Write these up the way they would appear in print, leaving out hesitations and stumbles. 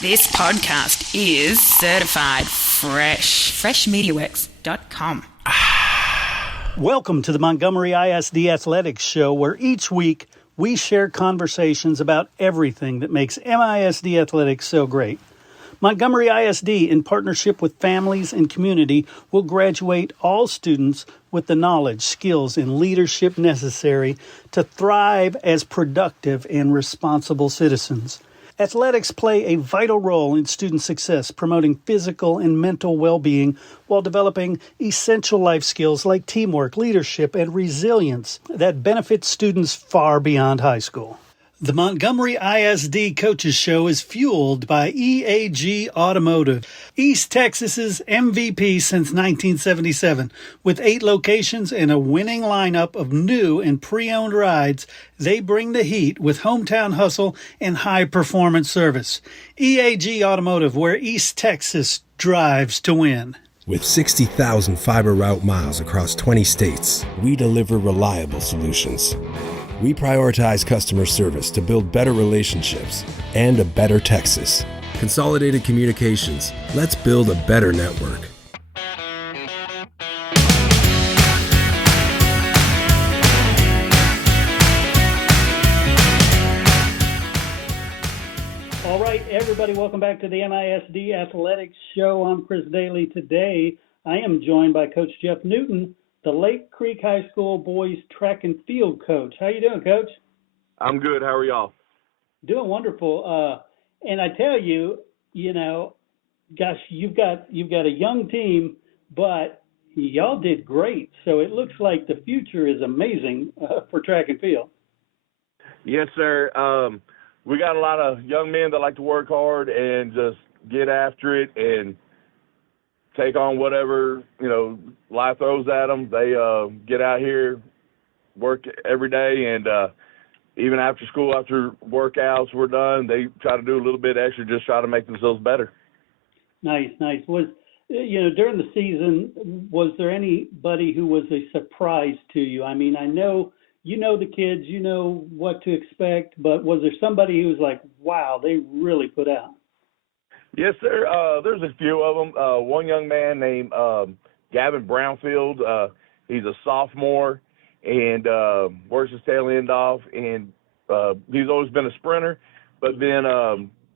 This podcast is certified fresh. FreshMediaWorks.com. Welcome to the Montgomery ISD Athletics Show, where each week we share conversations about everything that makes MISD athletics so great. Montgomery ISD, in partnership with families and community, will graduate all students with the knowledge, skills, and leadership necessary to thrive as productive and responsible citizens. Athletics play a vital role in student success, promoting physical and mental well-being while developing essential life skills like teamwork, leadership, and resilience that benefit students far beyond high school. The Montgomery ISD Coaches Show is fueled by EAG Automotive, East Texas's MVP since 1977. With 8 locations and a winning lineup of new and pre-owned rides, they bring the heat with hometown hustle and high-performance service. EAG Automotive, where East Texas drives to win. With 60,000 fiber route miles across 20 states, we deliver reliable solutions. We prioritize customer service to build better relationships and a better Texas. Consolidated Communications. Let's build a better network. All right, everybody, welcome back to the MISD Athletics Show. I'm Chris Daly. Today, I am joined by Coach Jeff Newton, the Lake Creek High School boys track and field coach. How you doing, Coach? I'm good. How are y'all? Doing wonderful. And I tell you, gosh, you've got a young team, but y'all did great. So it looks like the future is amazing for track and field. Yes, sir. We got a lot of young men that like to work hard and just get after it and take on whatever, life throws at them. They get out here, work every day, and even after school, after workouts were done, they try to do a little bit extra, just try to make themselves better. Nice. Was, during the season, was there anybody who was a surprise to you? I mean, I know the kids, you know what to expect, but was there somebody who was like, wow, they really put out? Yes, sir. There's a few of them. One young man named Gavin Brownfield. He's a sophomore and works his tail end off. And he's always been a sprinter. But then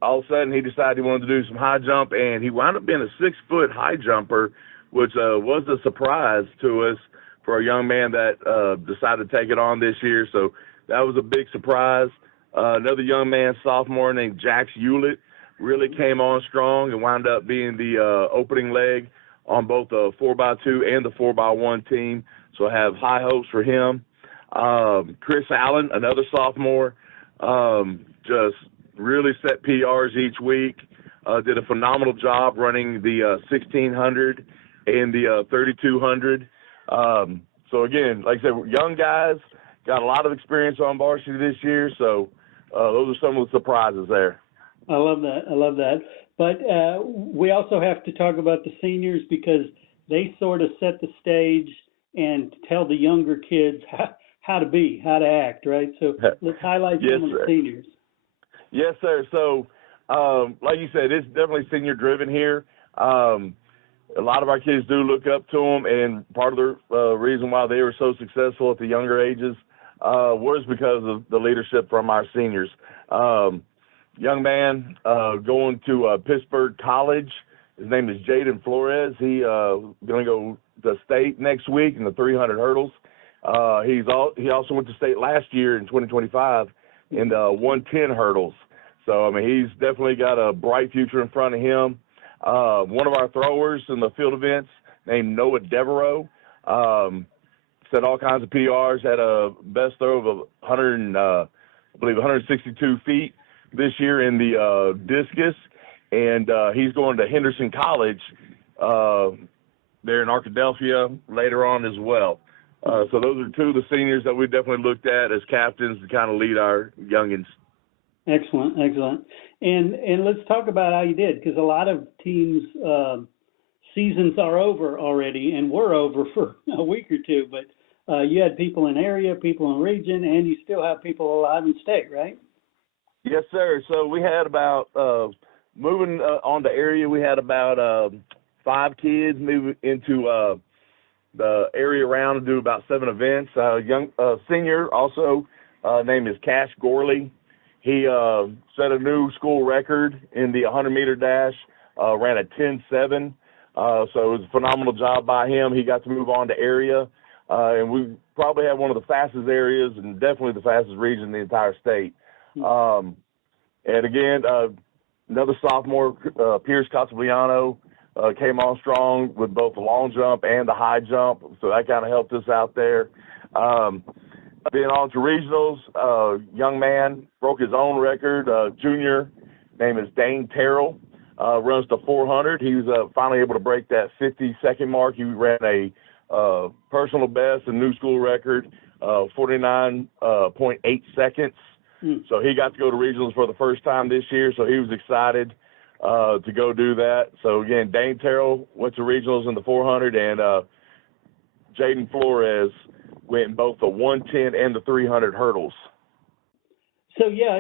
all of a sudden he decided he wanted to do some high jump, and he wound up being a 6-foot high jumper, which was a surprise to us for a young man that decided to take it on this year. So that was a big surprise. Another young man, sophomore, named Jax Hewlett, really came on strong and wound up being the opening leg on both the 4x2 and the 4x1 team. So I have high hopes for him. Chris Allen, another sophomore, just really set PRs each week. Did a phenomenal job running the 1600 and the 3200. So again, like I said, young guys, got a lot of experience on varsity this year. So those are some of the surprises there. I love that. But we also have to talk about the seniors because they sort of set the stage and tell the younger kids how to act, right? So let's highlight some of the seniors. Yes, sir. So, like you said, it's definitely senior-driven here. A lot of our kids do look up to them, and part of the reason why they were so successful at the younger ages was because of the leadership from our seniors. Young man going to Pittsburgh College. His name is Jaden Flores. He going to go to state next week in the 300 hurdles. He also went to state last year in 2025 in the 110 hurdles. So, I mean, he's definitely got a bright future in front of him. One of our throwers in the field events named Noah Devereaux set all kinds of PRs, had a best throw of 162 feet this year in the discus, and he's going to Henderson College there in Arkadelphia later on as well. So those are two of the seniors that we definitely looked at as captains to kind of lead our youngins. Excellent. And let's talk about how you did, because a lot of teams' seasons are over already, and were over for a week or two, but you had people in area, people in region, and you still have people alive in state, right? Yes, sir. So we had about moving on to area, we had about 5 kids move into the area around and do about 7 events. Young senior also name is Cash Gorley. He set a new school record in the 100-meter dash, ran a 10.7. So it was a phenomenal job by him. He got to move on to area, and we probably have one of the fastest areas and definitely the fastest region in the entire state. And again, another sophomore, Pierce Castigliano, came on strong with both the long jump and the high jump, so that kind of helped us out there. Being on to regionals, young man broke his own record. Junior, name is Dane Terrell, runs the 400. He was finally able to break that 50-second mark. He ran a personal best and new school record, 49.8 seconds. So he got to go to regionals for the first time this year, so he was excited to go do that. So, again, Dane Terrell went to regionals in the 400, and Jaden Flores went in both the 110 and the 300 hurdles. So, yeah,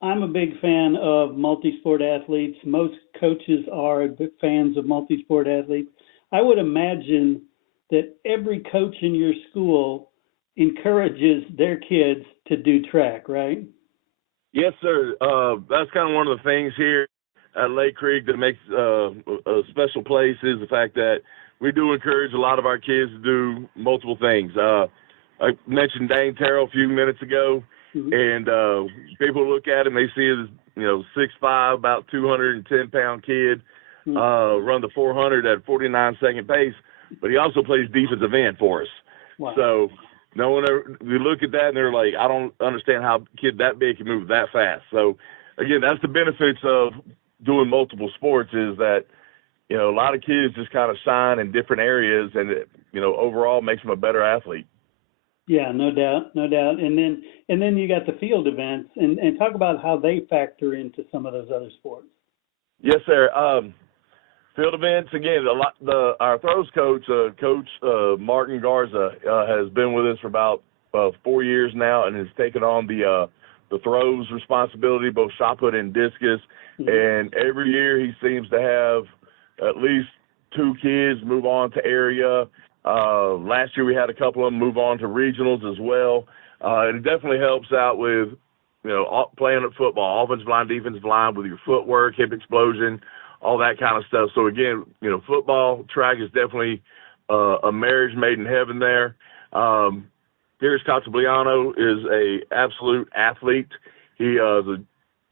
I'm a big fan of multi-sport athletes. Most coaches are big fans of multi-sport athletes. I would imagine that every coach in your school encourages their kids to do track, right? Yes, sir. That's kind of one of the things here at Lake Creek that makes a special place is the fact that we do encourage a lot of our kids to do multiple things. I mentioned Dane Terrell a few minutes ago, and people look at him, they see his 6'5", about 210-pound kid run the 400 at 49-second pace, but he also plays defensive end for us. Wow. So no one ever, we look at that and they're like, I don't understand how a kid that big can move that fast. So, again, that's the benefits of doing multiple sports is that, a lot of kids just kind of shine in different areas, and it, overall makes them a better athlete. Yeah, no doubt. And then you got the field events, and talk about how they factor into some of those other sports. Yes, sir. Field events, again, our throws coach, Coach Martin Garza, has been with us for about 4 years now and has taken on the throws responsibility, both shot put and discus. And every year he seems to have at least 2 kids move on to area. Last year we had a couple of them move on to regionals as well. It definitely helps out with, playing at football, offensive line, defensive line, with your footwork, hip explosion, all that kind of stuff. So, again, football, track is definitely a marriage made in heaven there. Pierce Castigliano is a absolute athlete. He is a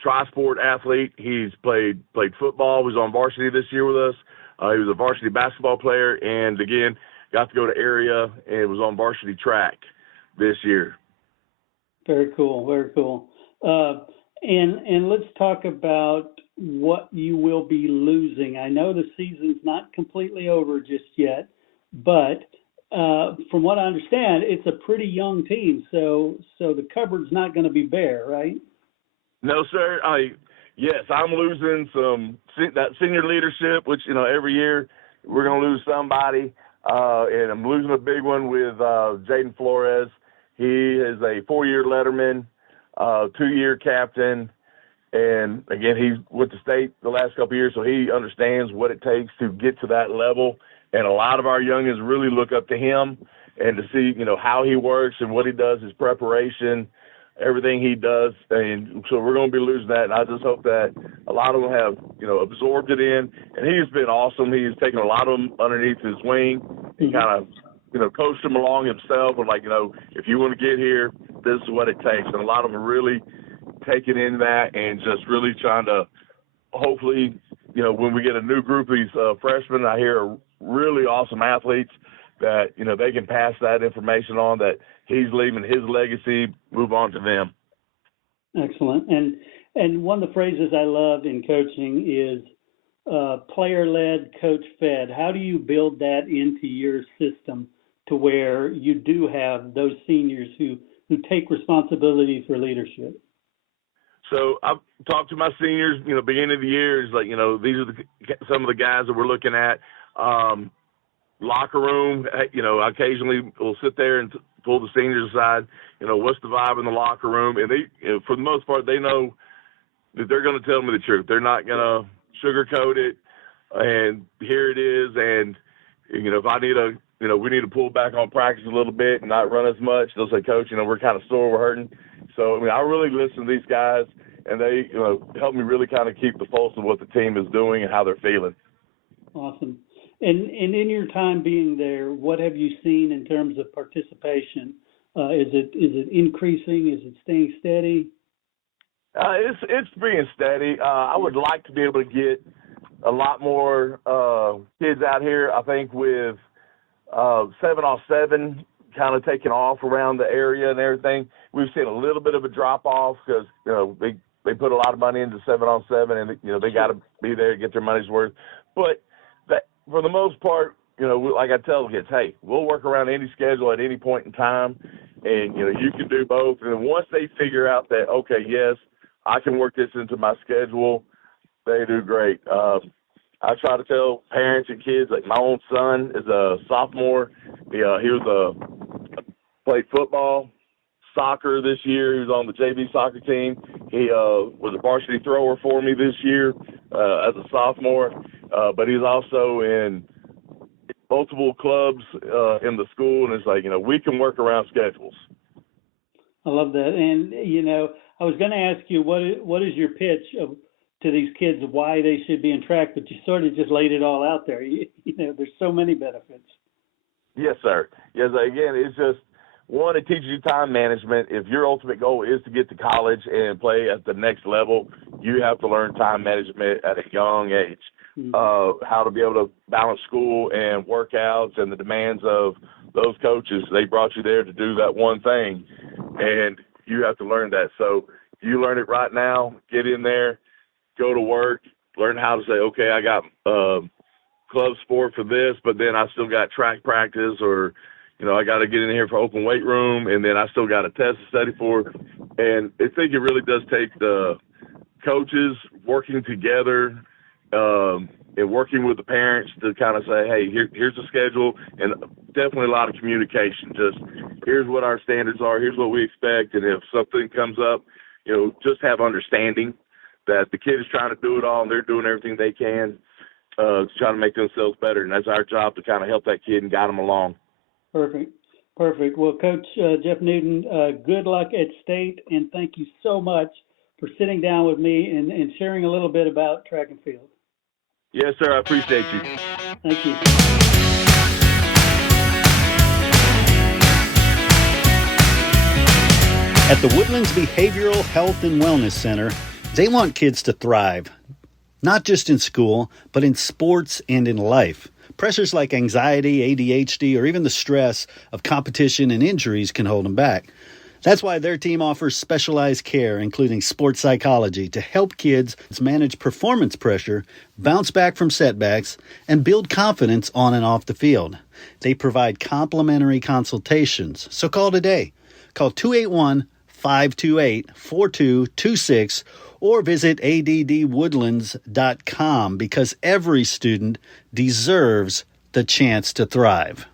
tri-sport athlete. He's played football. He was on varsity this year with us. He was a varsity basketball player, and, again, got to go to area and was on varsity track this year. Very cool. And let's talk about what you will be losing. I know the season's not completely over just yet, but from what I understand, it's a pretty young team, so the cupboard's not going to be bare, right? No, sir. Yes, I'm losing that senior leadership, which, every year we're going to lose somebody, and I'm losing a big one with Jaden Flores. He is a 4-year letterman, 2-year captain, and, again, he's with the state the last couple of years, so he understands what it takes to get to that level. And a lot of our youngins really look up to him and to see, how he works and what he does, his preparation, everything he does. And so we're going to be losing that. And I just hope that a lot of them have, absorbed it in. And he's been awesome. He's taken a lot of them underneath his wing and kind of, coached them along himself. And if you want to get here, this is what it takes. And a lot of them are really taking in that and just really trying to hopefully, when we get a new group of these freshmen, I hear are really awesome athletes that, they can pass that information on, that he's leaving his legacy, move on to them. Excellent. And one of the phrases I love in coaching is player-led, coach-fed. How do you build that into your system to where you do have those seniors who take responsibility for leadership? So I've talked to my seniors, beginning of the year, is like, these are some of the guys that we're looking at. Locker room, I occasionally will sit there and pull the seniors aside, what's the vibe in the locker room? And they, for the most part, they know that they're going to tell me the truth. They're not going to sugarcoat it. And here it is. And, if I need we need to pull back on practice a little bit and not run as much, they'll say, Coach, we're kind of sore, we're hurting. So, I really listen to these guys, and they, help me really kind of keep the pulse of what the team is doing and how they're feeling. Awesome. And in your time being there, what have you seen in terms of participation? Is it increasing? Is it staying steady? It's being steady. I would like to be able to get a lot more kids out here. I think with 7-on-7 kind of taking off around the area and everything, we've seen a little bit of a drop off because they put a lot of money into 7-on-7, and they got to be there to get their money's worth. But for the most part, like I tell the kids, hey, we'll work around any schedule at any point in time, and you can do both. And then once they figure out that, okay, yes, I can work this into my schedule, they do great. I try to tell parents and kids, like my own son is a sophomore. He played football, soccer this year. He was on the JV soccer team. He was a varsity thrower for me this year as a sophomore, but he's also in multiple clubs in the school, and it's like, we can work around schedules. I love that. And, I was going to ask you, what is your pitch to these kids of why they should be in track, but you sort of just laid it all out there. There's so many benefits. Yes, sir. Yes, again, it's just, one, it teaches you time management. If your ultimate goal is to get to college and play at the next level, you have to learn time management at a young age. How to be able to balance school and workouts and the demands of those coaches. They brought you there to do that one thing, and you have to learn that. So you learn it right now, get in there, go to work, learn how to say, okay, I got club sport for this, but then I still got track practice, or, I got to get in here for open weight room, and then I still got a test to study for. And I think it really does take the coaches working together and working with the parents to kind of say, hey, here's the schedule, and definitely a lot of communication. Just here's what our standards are, here's what we expect, and if something comes up, just have understanding that the kid is trying to do it all and they're doing everything they can to try to make themselves better, and that's our job to kind of help that kid and guide them along. Perfect. Well, Coach Jeff Newton, good luck at State, and thank you so much for sitting down with me and sharing a little bit about track and field. Yes, sir. I appreciate you. Thank you. At the Woodlands Behavioral Health and Wellness Center, they want kids to thrive, not just in school, but in sports and in life. Pressures like anxiety, ADHD, or even the stress of competition and injuries can hold them back. That's why their team offers specialized care, including sports psychology, to help kids manage performance pressure, bounce back from setbacks, and build confidence on and off the field. They provide complimentary consultations, so call today. Call 281-528-4226 or visit addwoodlands.com, because every student deserves the chance to thrive.